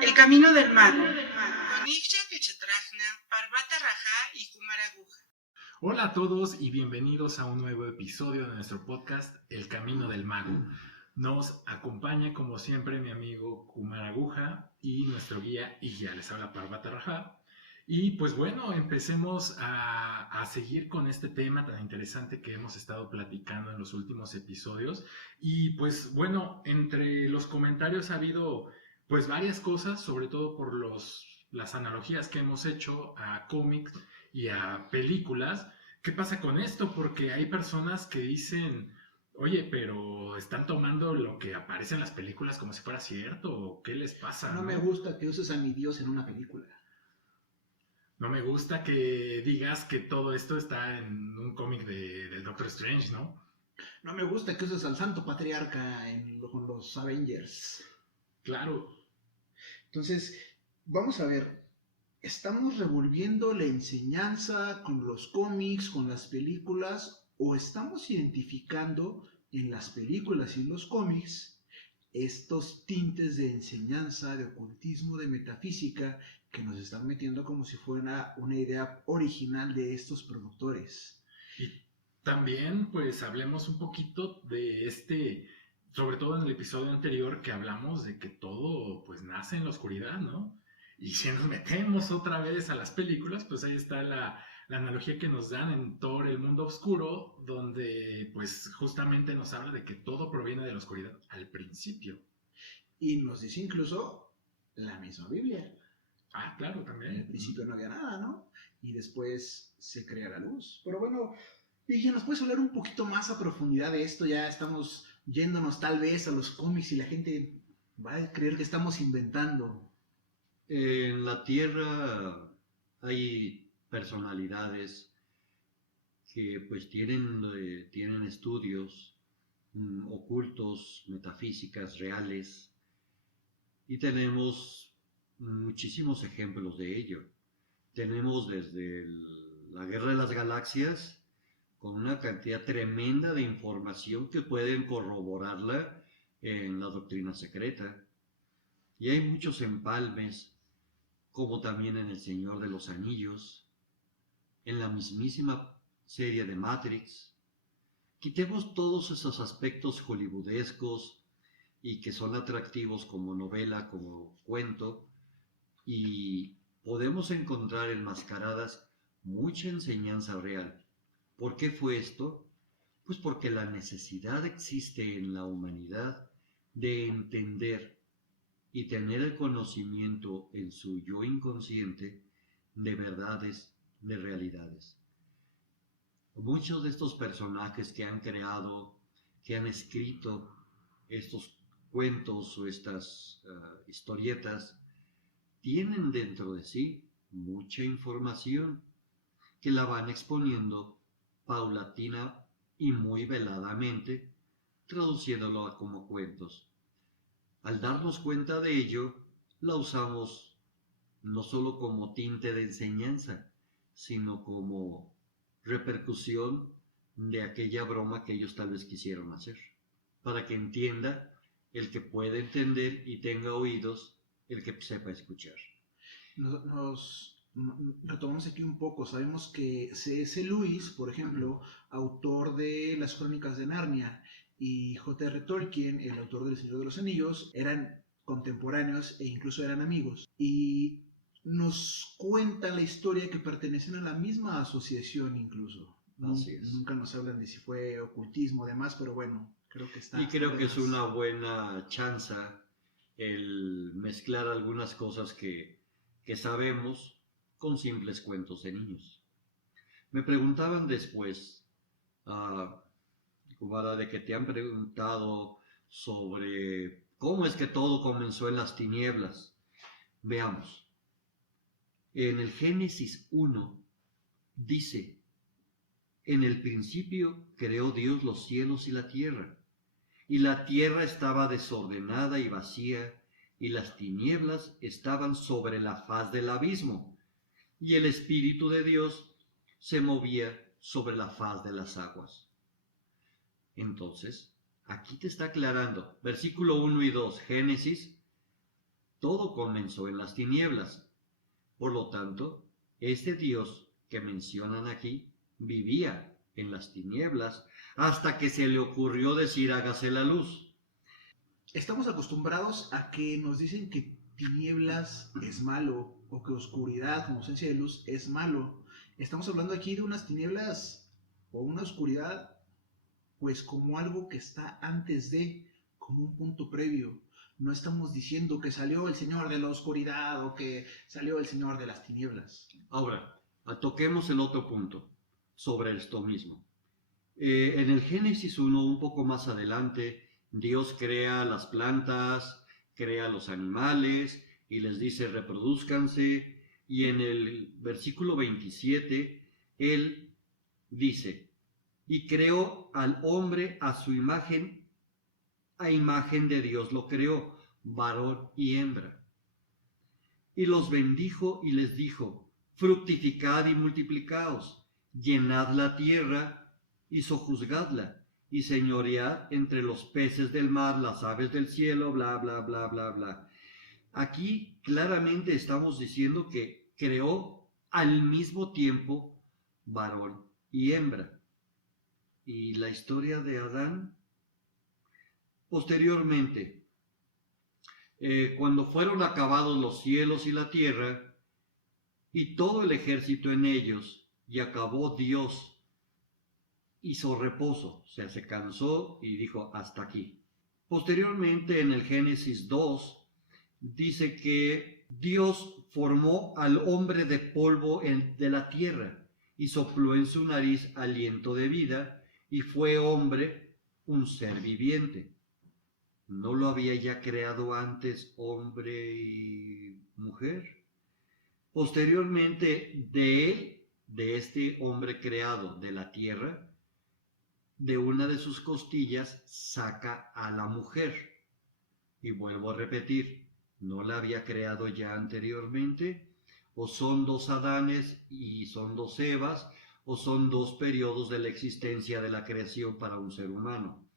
El camino del mago. Con Iksha Kechetrajna, Parvata Raja y Kumara Guja. Hola a todos y bienvenidos a un nuevo episodio de nuestro podcast El Camino del Mago. Nos acompaña como siempre mi amigo Kumara Guja y nuestro guía Iksha, les habla Parvata Raja. Y pues bueno, empecemos a seguir con este tema tan interesante que hemos estado platicando en los últimos episodios. Y pues bueno, entre los comentarios ha habido pues varias cosas, sobre todo por las analogías que hemos hecho a cómics y a películas. ¿Qué pasa con esto? Porque hay personas que dicen, oye, pero están tomando lo que aparece en las películas como si fuera cierto, ¿o qué les pasa? No me gusta que uses a mi Dios en una película. No me gusta que digas que todo esto está en un cómic del Doctor Strange, ¿no? No me gusta que uses al Santo Patriarca con los Avengers. Claro. Entonces, vamos a ver. ¿Estamos revolviendo la enseñanza con los cómics, con las películas, o estamos identificando en las películas y en los cómics estos tintes de enseñanza, de ocultismo, de metafísica que nos están metiendo como si fuera una idea original de estos productores? Y también, pues, hablemos un poquito de sobre todo en el episodio anterior que hablamos de que todo, pues, nace en la oscuridad, ¿no? Y si nos metemos otra vez a las películas, pues ahí está la analogía que nos dan en Thor, el mundo oscuro, donde pues justamente nos habla de que todo proviene de la oscuridad al principio. Y nos dice incluso la misma Biblia. Ah, claro, también. En el principio no había nada, ¿no? Y después se crea la luz. Pero bueno, dije, ¿nos puedes hablar un poquito más a profundidad de esto? Ya estamos yéndonos tal vez a los cómics y la gente va a creer que estamos inventando. En la Tierra hay personalidades que pues tienen estudios ocultos, metafísicas, reales, y tenemos muchísimos ejemplos de ello. Tenemos desde la Guerra de las Galaxias, con una cantidad tremenda de información que pueden corroborarla en la doctrina secreta. Y hay muchos empalmes, como también en El Señor de los Anillos, en la mismísima serie de Matrix. Quitemos todos esos aspectos hollywoodescos y que son atractivos como novela, como cuento, y podemos encontrar enmascaradas mucha enseñanza real. ¿Por qué fue esto? Pues porque la necesidad existe en la humanidad de entender y tener el conocimiento en su yo inconsciente de verdades, de realidades. Muchos de estos personajes que han creado, que han escrito estos cuentos o estas historietas, tienen dentro de sí mucha información que la van exponiendo paulatina y muy veladamente, traduciéndolo como cuentos. Al darnos cuenta de ello, la usamos no solo como tinte de enseñanza, sino como repercusión de aquella broma que ellos tal vez quisieron hacer, para que entienda el que puede entender y tenga oídos, el que sepa escuchar. Nos retomamos aquí un poco. Sabemos que C.S. Lewis, por ejemplo, autor de las Crónicas de Narnia, y J.R. Tolkien, el autor del Señor de los Anillos, eran contemporáneos e incluso eran amigos. Y nos cuentan la historia que pertenecen a la misma asociación incluso. Así es. Nunca nos hablan de si fue ocultismo o demás, pero bueno, creo que está. Y creo que es una buena chance el mezclar algunas cosas que sabemos con simples cuentos de niños. Me preguntaban después, Kumara, de que te han preguntado sobre cómo es que todo comenzó en las tinieblas. Veamos. En el Génesis 1 dice: en el principio creó Dios los cielos y la tierra estaba desordenada y vacía, y las tinieblas estaban sobre la faz del abismo, y el Espíritu de Dios se movía sobre la faz de las aguas. Entonces, aquí te está aclarando, versículo 1 y 2, Génesis, todo comenzó en las tinieblas. Por lo tanto, este Dios que mencionan aquí vivía en las tinieblas hasta que se le ocurrió decir hágase la luz. Estamos acostumbrados a que nos dicen que tinieblas es malo o que oscuridad como ausencia de luz es malo. Estamos hablando aquí de unas tinieblas o una oscuridad pues como algo que está antes de, como un punto previo. No estamos diciendo que salió el Señor de la oscuridad o que salió el Señor de las tinieblas. Ahora, toquemos el otro punto sobre esto mismo. En el Génesis 1, un poco más adelante, Dios crea las plantas, crea los animales y les dice reproduzcanse. Y en el versículo 27, Él dice, y creó al hombre a su imagen, a imagen de Dios lo creó, varón y hembra. Y los bendijo y les dijo, fructificad y multiplicaos, llenad la tierra y sojuzgadla, y señoread entre los peces del mar, las aves del cielo, bla, bla, bla, bla, bla. Aquí claramente estamos diciendo que creó al mismo tiempo varón y hembra. ¿Y la historia de Adán? Posteriormente, cuando fueron acabados los cielos y la tierra, y todo el ejército en ellos, y acabó Dios, hizo reposo, o sea, se cansó y dijo, hasta aquí. Posteriormente, en el Génesis 2, dice que Dios formó al hombre de polvo de la tierra, y sopló en su nariz aliento de vida, y fue hombre un ser viviente. ¿No lo había ya creado antes hombre y mujer? Posteriormente, de él, de este hombre creado de la tierra, de una de sus costillas saca a la mujer. Y vuelvo a repetir, ¿no la había creado ya anteriormente? ¿O son dos Adanes y son dos Evas? ¿O son dos periodos de la existencia de la creación para un ser humano?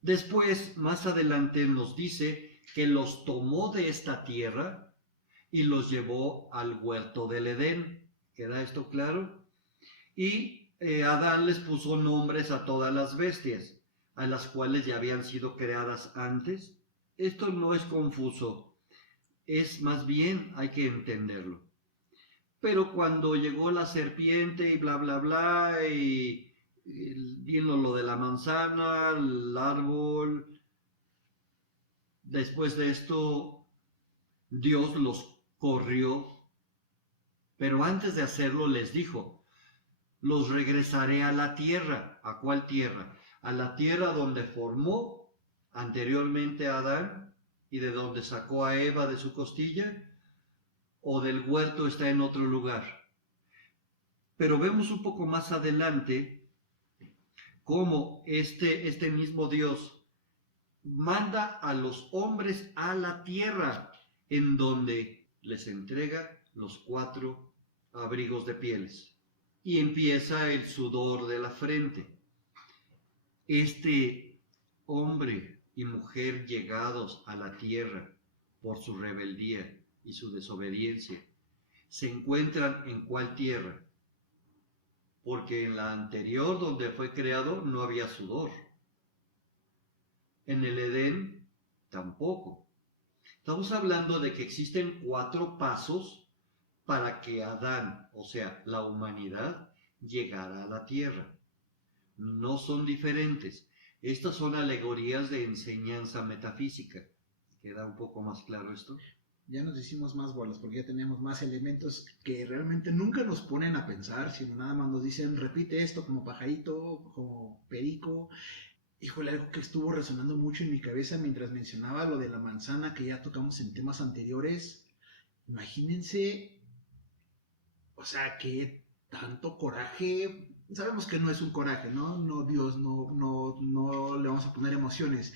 Después, más adelante, nos dice que los tomó de esta tierra y los llevó al huerto del Edén. ¿Queda esto claro? Y Adán les puso nombres a todas las bestias, a las cuales ya habían sido creadas antes. Esto no es confuso, es más bien hay que entenderlo. Pero cuando llegó la serpiente y bla, bla, bla, y vino lo de la manzana, el árbol, después de esto, Dios los corrió, pero antes de hacerlo les dijo, los regresaré a la tierra. ¿A cuál tierra? A la tierra donde formó anteriormente a Adán y de donde sacó a Eva de su costilla, o del huerto está en otro lugar. Pero vemos un poco más adelante cómo este mismo Dios manda a los hombres a la tierra, en donde les entrega los 4 abrigos de pieles. Y empieza el sudor de la frente. Este hombre y mujer llegados a la tierra por su rebeldía y su desobediencia, se encuentran en ¿cuál tierra? Porque en la anterior donde fue creado no había sudor. En el Edén tampoco. Estamos hablando de que existen 4 pasos para que Adán, o sea, la humanidad, llegara a la tierra. No son diferentes. Estas son alegorías de enseñanza metafísica. ¿Queda un poco más claro esto? Ya nos hicimos más bolas porque ya tenemos más elementos que realmente nunca nos ponen a pensar, sino nada más nos dicen, repite esto como pajarito, como perico. Híjole, algo que estuvo resonando mucho en mi cabeza mientras mencionaba lo de la manzana que ya tocamos en temas anteriores. Imagínense, o sea, que tanto coraje, sabemos que no es un coraje, ¿no? No, Dios, no le vamos a poner emociones.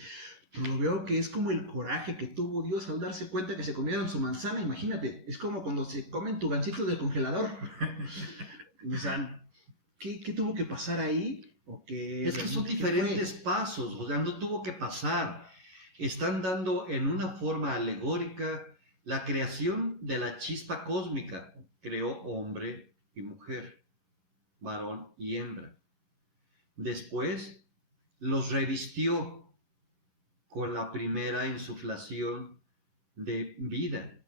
Pero lo veo que es como el coraje que tuvo Dios al darse cuenta que se comieron su manzana, imagínate. Es como cuando se comen tu gansito del congelador. O sea, ¿qué tuvo que pasar ahí? Es que son diferentes pasos, o sea, no tuvo que pasar. están dando en una forma alegórica la creación de la chispa cósmica. Creó hombre y mujer, varón y hembra. Después los revistió con la primera insuflación de vida,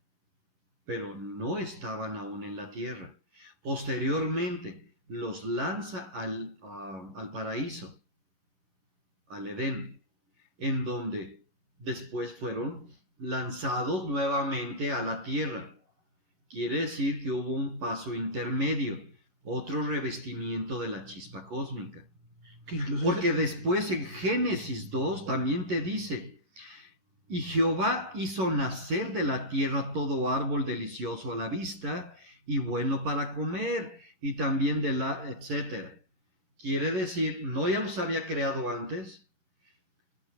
pero no estaban aún en la tierra. Posteriormente los lanza al paraíso, al Edén, en donde después fueron lanzados nuevamente a la tierra. Quiere decir que hubo un paso intermedio, otro revestimiento de la chispa cósmica. Porque después en Génesis 2 también te dice: y Jehová hizo nacer de la tierra todo árbol delicioso a la vista y bueno para comer, y también de la, etcétera. Quiere decir, ¿no ya los había creado antes?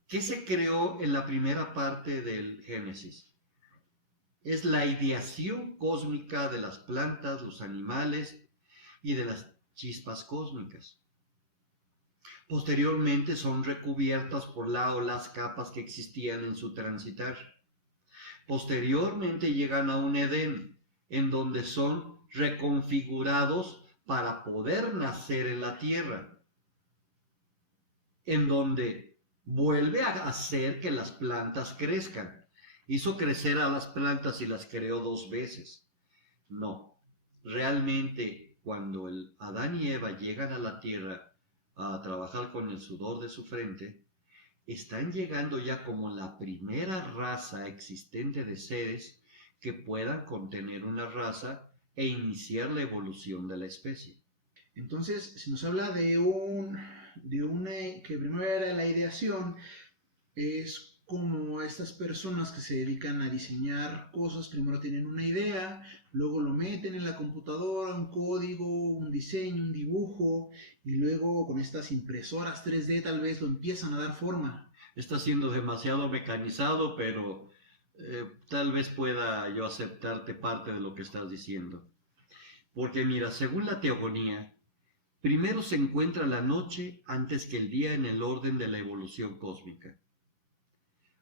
¿Qué se creó en la primera parte del Génesis? Es la ideación cósmica de las plantas, los animales y de las chispas cósmicas. Posteriormente son recubiertas por las capas que existían en su transitar. Posteriormente llegan a un Edén, en donde son reconfigurados para poder nacer en la tierra, en donde vuelve a hacer que las plantas crezcan. Hizo crecer a las plantas y las creó 2 veces. No, realmente cuando Adán y Eva llegan a la tierra a trabajar con el sudor de su frente, están llegando ya como la primera raza existente de seres que puedan contener una raza e iniciar la evolución de la especie. Entonces, se nos habla de que primero era la ideación, es como estas personas que se dedican a diseñar cosas, primero tienen una idea, luego lo meten en la computadora, un código, un diseño, un dibujo, y luego con estas impresoras 3D tal vez lo empiezan a dar forma. Está siendo demasiado mecanizado, pero tal vez pueda yo aceptarte parte de lo que estás diciendo. Porque mira, según la teogonía, primero se encuentra la noche antes que el día en el orden de la evolución cósmica.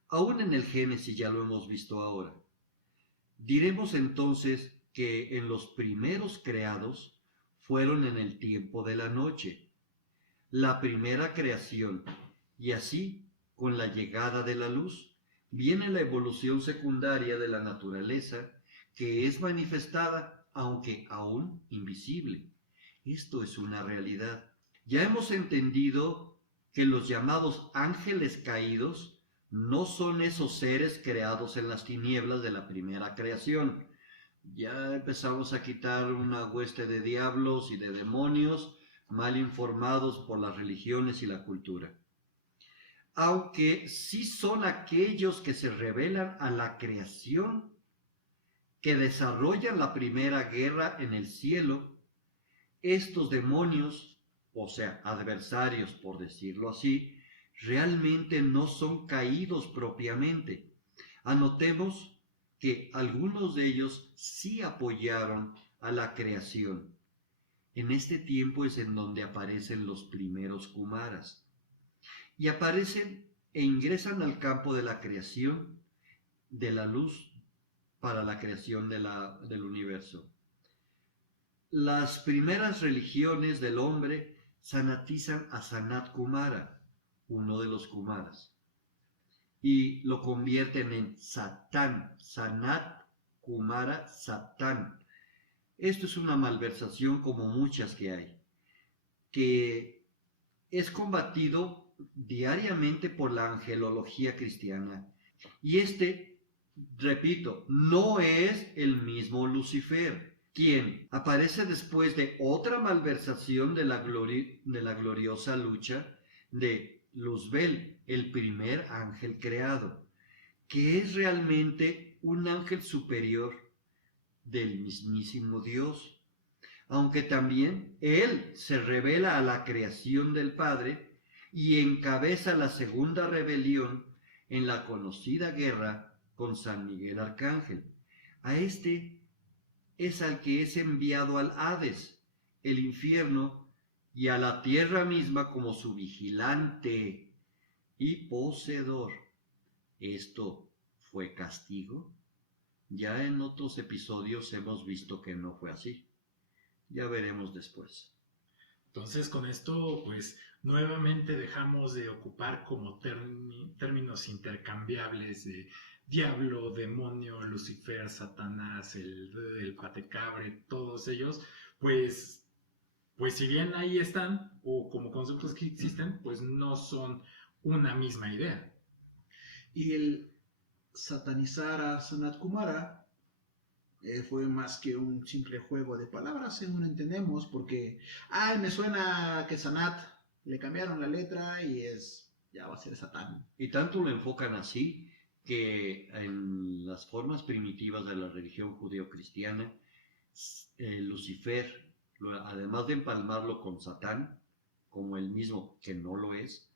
Aún en el Génesis ya lo hemos visto ahora. Diremos entonces que en los primeros creados fueron en el tiempo de la noche, la primera creación, y así, con la llegada de la luz, viene la evolución secundaria de la naturaleza, que es manifestada, aunque aún invisible. Esto es una realidad. Ya hemos entendido que los llamados ángeles caídos no son esos seres creados en las tinieblas de la primera creación. Ya empezamos a quitar una hueste de diablos y de demonios mal informados por las religiones y la cultura. Aunque sí son aquellos que se revelan a la creación, que desarrollan la primera guerra en el cielo, estos demonios, o sea, adversarios por decirlo así, realmente no son caídos propiamente. Anotemos que algunos de ellos sí apoyaron a la creación. En este tiempo es en donde aparecen los primeros Kumaras. Y aparecen e ingresan al campo de la creación de la luz para la creación del universo. Las primeras religiones del hombre sanatizan a Sanat Kumara, uno de los Kumaras, y lo convierten en Satán, Sanat Kumara Satán. Esto es una malversación como muchas que hay, que es combatido diariamente por la angelología cristiana. Y repito, no es el mismo Lucifer, quien aparece después de otra malversación de la gloriosa lucha de Luzbel, el primer ángel creado, que es realmente un ángel superior del mismísimo Dios, aunque también él se revela a la creación del Padre y encabeza la segunda rebelión en la conocida guerra con San Miguel Arcángel. A este es al que es enviado al Hades, el infierno, y a la tierra misma como su vigilante y poseedor. ¿esto fue castigo? Ya en otros episodios hemos visto que no fue así. Ya veremos después. Entonces, con esto, pues, nuevamente dejamos de ocupar como términos intercambiables de diablo, demonio, Lucifer, Satanás, el patecabre, todos ellos, pues si bien ahí están, o como conceptos que existen, pues no son una misma idea. Y el satanizar a Sanat Kumara fue más que un simple juego de palabras, según entendemos, porque, me suena que Sanat le cambiaron la letra y ya va a ser Satán. Y tanto lo enfocan así que en las formas primitivas de la religión judeocristiana, Lucifer, además de empalmarlo con Satán, como el mismo que no lo es,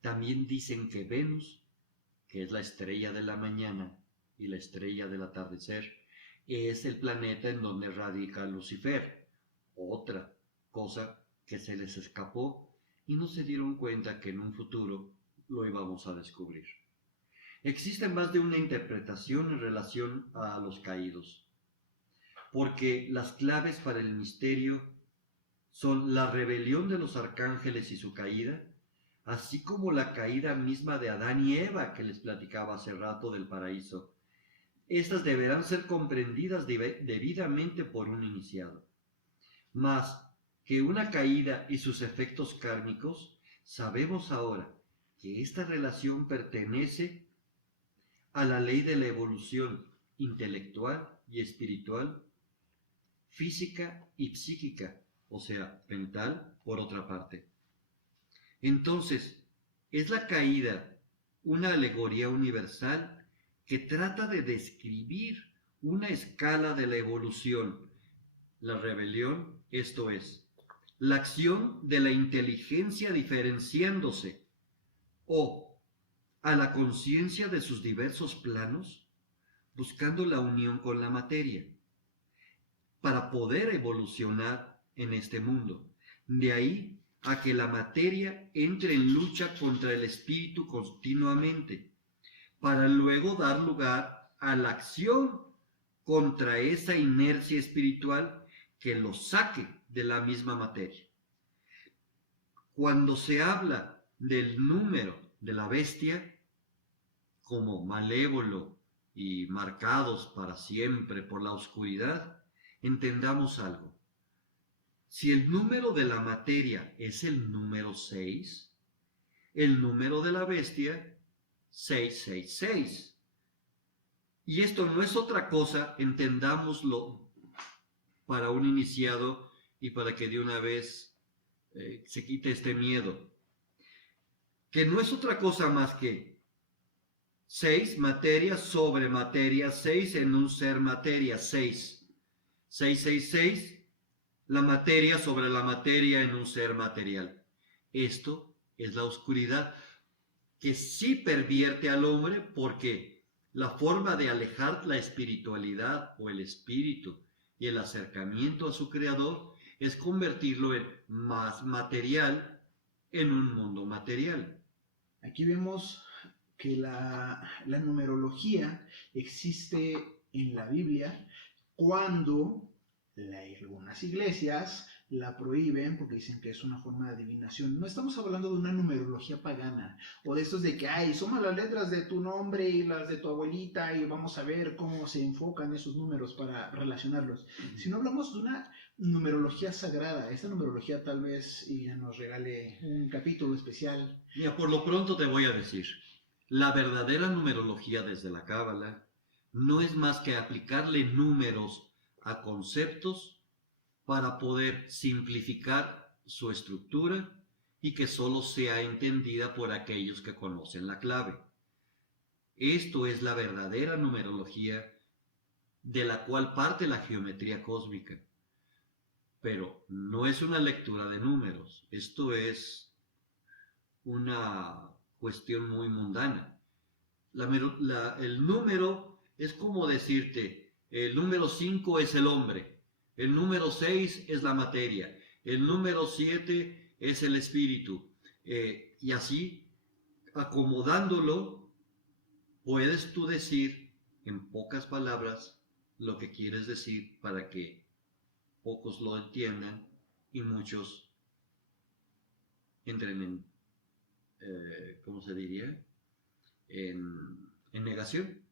también dicen que Venus, que es la estrella de la mañana y la estrella del atardecer, es el planeta en donde radica Lucifer. Otra cosa que se les escapó y no se dieron cuenta que en un futuro lo íbamos a descubrir. Existe más de una interpretación en relación a los caídos, porque las claves para el misterio son la rebelión de los arcángeles y su caída, así como la caída misma de Adán y Eva que les platicaba hace rato del paraíso. Estas deberán ser comprendidas debidamente por un iniciado. Más que una caída y sus efectos kármicos, sabemos ahora que esta relación pertenece a la ley de la evolución intelectual y espiritual, física y psíquica, o sea, mental por otra parte. Entonces, ¿es la caída una alegoría universal que trata de describir una escala de la evolución? La rebelión, esto es, la acción de la inteligencia diferenciándose, o a la conciencia de sus diversos planos, buscando la unión con la materia, para poder evolucionar en este mundo. De ahí a que la materia entre en lucha contra el espíritu continuamente, para luego dar lugar a la acción contra esa inercia espiritual que lo saque de la misma materia. Cuando se habla del número de la bestia como malévolo y marcados para siempre por la oscuridad, entendamos algo. Si el número de la materia es el número 6, el número de la bestia 666. Y esto no es otra cosa, entendámoslo para un iniciado y para que de una vez se quite este miedo, que no es otra cosa más que 6 materia sobre materia, 6 en un ser materia, 6. 666, la materia sobre la materia en un ser material. Esto es la oscuridad que sí pervierte al hombre, porque la forma de alejar la espiritualidad o el espíritu y el acercamiento a su creador es convertirlo en más material en un mundo material. Aquí vemos que la numerología existe en la Biblia cuando algunas iglesias la prohíben porque dicen que es una forma de adivinación. No estamos hablando de una numerología pagana o de estos de que, suma las letras de tu nombre y las de tu abuelita y vamos a ver cómo se enfocan esos números para relacionarlos. Sino hablamos de una numerología sagrada. Esta numerología tal vez nos regale un capítulo especial. Mira, por lo pronto te voy a decir, la verdadera numerología desde la Cábala no es más que aplicarle números a conceptos para poder simplificar su estructura y que solo sea entendida por aquellos que conocen la clave. Esto es la verdadera numerología de la cual parte la geometría cósmica. Pero no es una lectura de números, esto es una cuestión muy mundana. El número es como decirte, el número 5 es el hombre, el número 6 es la materia, el número 7 es el espíritu, y así acomodándolo puedes tú decir en pocas palabras lo que quieres decir para que pocos lo entiendan y muchos entren en, ¿cómo se diría? En negación.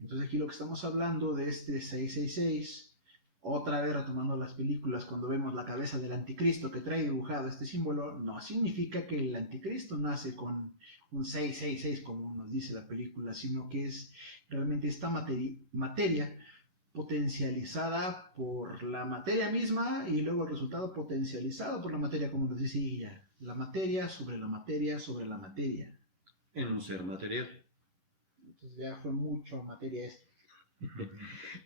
Entonces aquí lo que estamos hablando de este 666, otra vez retomando las películas, cuando vemos la cabeza del anticristo que trae dibujado este símbolo, no significa que el anticristo nace con un 666 como nos dice la película, sino que es realmente esta materia potencializada por la materia misma y luego el resultado potencializado por la materia, como nos dice ella, la materia sobre la materia sobre la materia. En un ser material. Entonces ya fue mucho materia esto.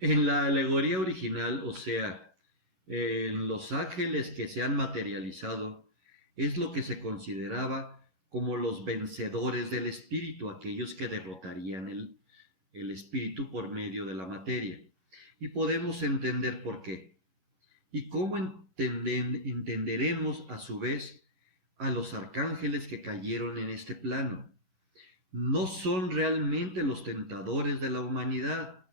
En la alegoría original, o sea, en los ángeles que se han materializado, es lo que se consideraba como los vencedores del espíritu, aquellos que derrotarían el espíritu por medio de la materia. Y podemos entender por qué. Y cómo entenderemos a su vez a los arcángeles que cayeron en este plano. No son realmente los tentadores de la humanidad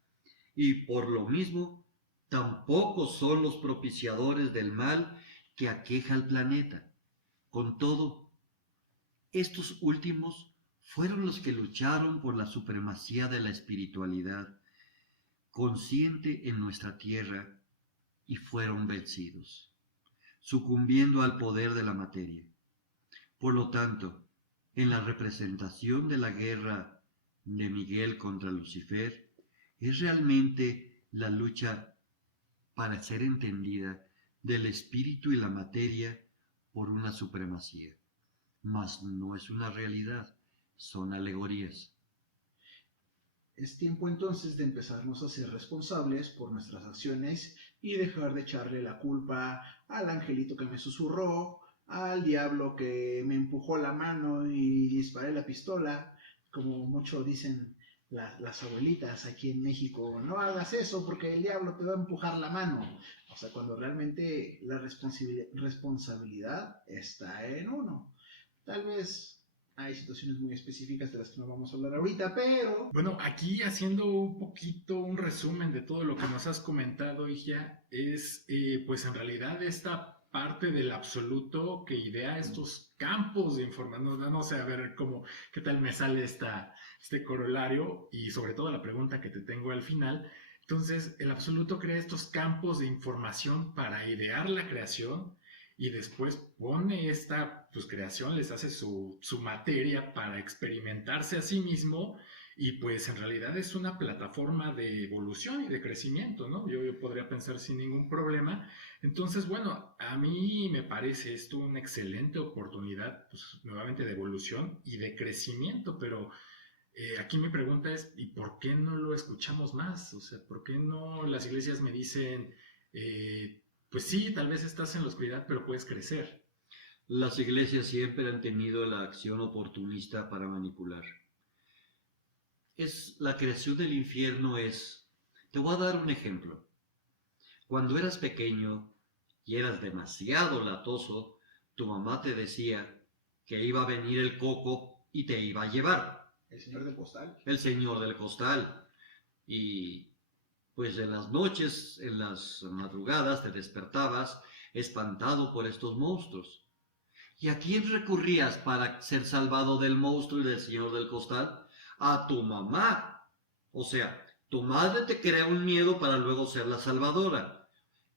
y por lo mismo tampoco son los propiciadores del mal que aqueja al planeta. Con todo, estos últimos fueron los que lucharon por la supremacía de la espiritualidad consciente en nuestra tierra y fueron vencidos, sucumbiendo al poder de la materia. Por lo tanto, en la representación de la guerra de Miguel contra Lucifer, es realmente la lucha para ser entendida del espíritu y la materia por una supremacía. Mas no es una realidad, son alegorías. Es tiempo entonces de empezarnos a ser responsables por nuestras acciones y dejar de echarle la culpa al angelito que me susurró, al diablo que me empujó la mano y disparé la pistola, como mucho dicen las abuelitas aquí en México, no hagas eso porque el diablo te va a empujar la mano. O sea, cuando realmente la responsabilidad está en uno. Tal vez hay situaciones muy específicas de las que no vamos a hablar ahorita, pero... Bueno, aquí haciendo un poquito un resumen de todo lo que nos has comentado, Igia, es pues en realidad esta parte del absoluto que idea estos campos de información. No sé, a ver qué tal me sale este corolario y sobre todo la pregunta que te tengo al final. Entonces, el absoluto crea estos campos de información para idear la creación y después pone esta creación, les hace su materia para experimentarse a sí mismo y pues en realidad es una plataforma de evolución y de crecimiento, ¿no? Yo podría pensar sin ningún problema. Entonces, bueno, a mí me parece esto una excelente oportunidad, pues nuevamente de evolución y de crecimiento, pero aquí mi pregunta es, ¿y por qué no lo escuchamos más? O sea, ¿por qué no las iglesias me dicen... pues sí, tal vez estás en la oscuridad, pero puedes crecer? Las iglesias siempre han tenido la acción oportunista para manipular. La creación del infierno es... Te voy a dar un ejemplo. Cuando eras pequeño y eras demasiado latoso, tu mamá te decía que iba a venir el coco y te iba a llevar. El señor del costal. El señor del costal. Y pues en las noches, en las madrugadas, te despertabas espantado por estos monstruos. ¿Y a quién recurrías para ser salvado del monstruo y del señor del costal? A tu mamá. O sea, tu madre te crea un miedo para luego ser la salvadora.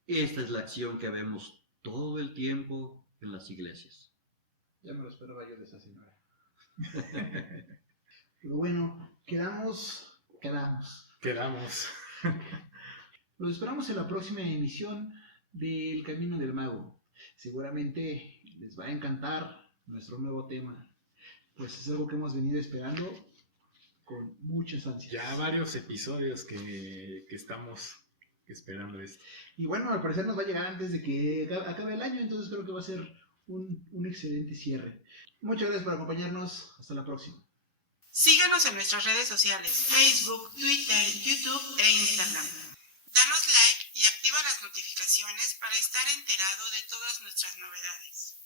Esta es la acción que vemos todo el tiempo en las iglesias. Ya me lo esperaba yo de esa señora. Pero bueno, quedamos. Los esperamos en la próxima emisión del Camino del Mago. Seguramente les va a encantar nuestro nuevo tema, pues es algo que hemos venido esperando con muchas ansias. Ya varios episodios que estamos esperando esto. Y bueno, al parecer nos va a llegar antes de que acabe el año, entonces creo que va a ser un excelente cierre. Muchas gracias por acompañarnos. Hasta la próxima. Síganos en nuestras redes sociales, Facebook, Twitter, YouTube e Instagram. Danos like y activa las notificaciones para estar enterado de todas nuestras novedades.